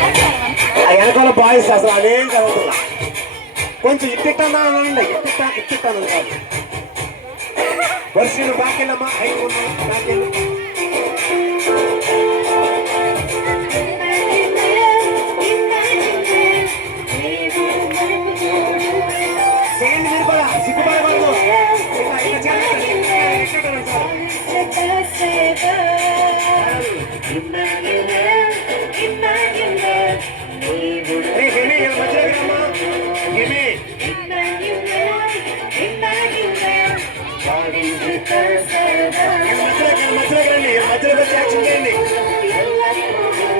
ఆ వెనకాల బాయ్స్ అసలు అదేం చదువుతున్నా కొంచెం ఇట్టిట్టానా అనండి ఇట్టిట్టాను కాదు వర్షీలు బాకెళ్ళమ్మా ఐదు బాకెళ్ళు చేయండి మీరు కూడా సిగ్గుపడకూడదు మధ్యలోకి రండి మధ్యలోకి వచ్చి యాక్షన్ చేయండి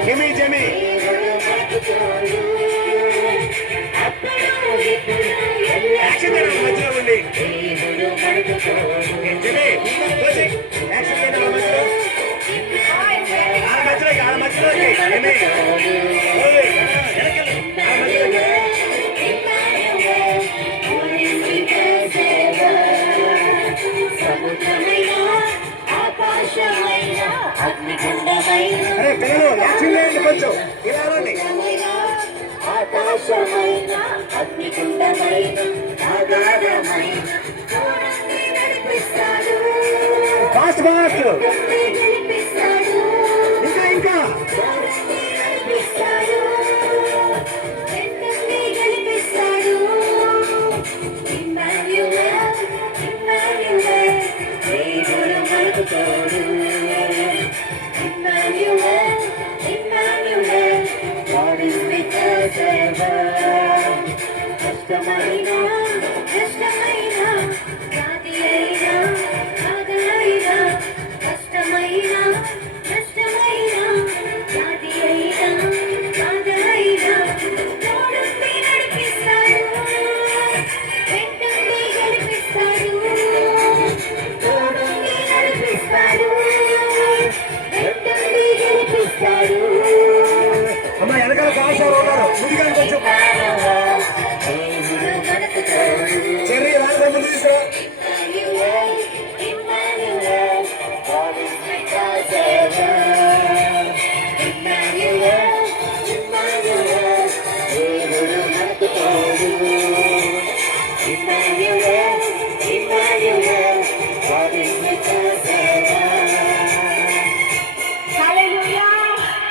జమి జమి యాక్షన్ చేయండి మధ్యలో ఉండి జమి వచ్చి యాక్షన్ చేయండి మధ్యలోకి జమి అరే పిల్లలు యాక్షన్ చేయండి కొంచెం ఇలా రండి ఆకాశమైన అగ్నిగుండమైన ఆధారమైన ఫాస్ట్ ఫాస్ట్ ఇంకా ఇంకా కష్టమైన కష్టమైన జాతి అయినా ఆదరైనా కష్టమైన కష్టమైన జాతి అయినా ఆదరైనా తోడుండి నడిపిస్తాడు వెంటుండి గడిపిస్తాడు తోడుండి నడిపిస్తాడు వెంటుండి గడిపిస్తాడు అమ్మ వెనకాల బాగా ఉన్నారు ముందుగా కొంచెం చెర్రీ రాజా ముందు తీసుకో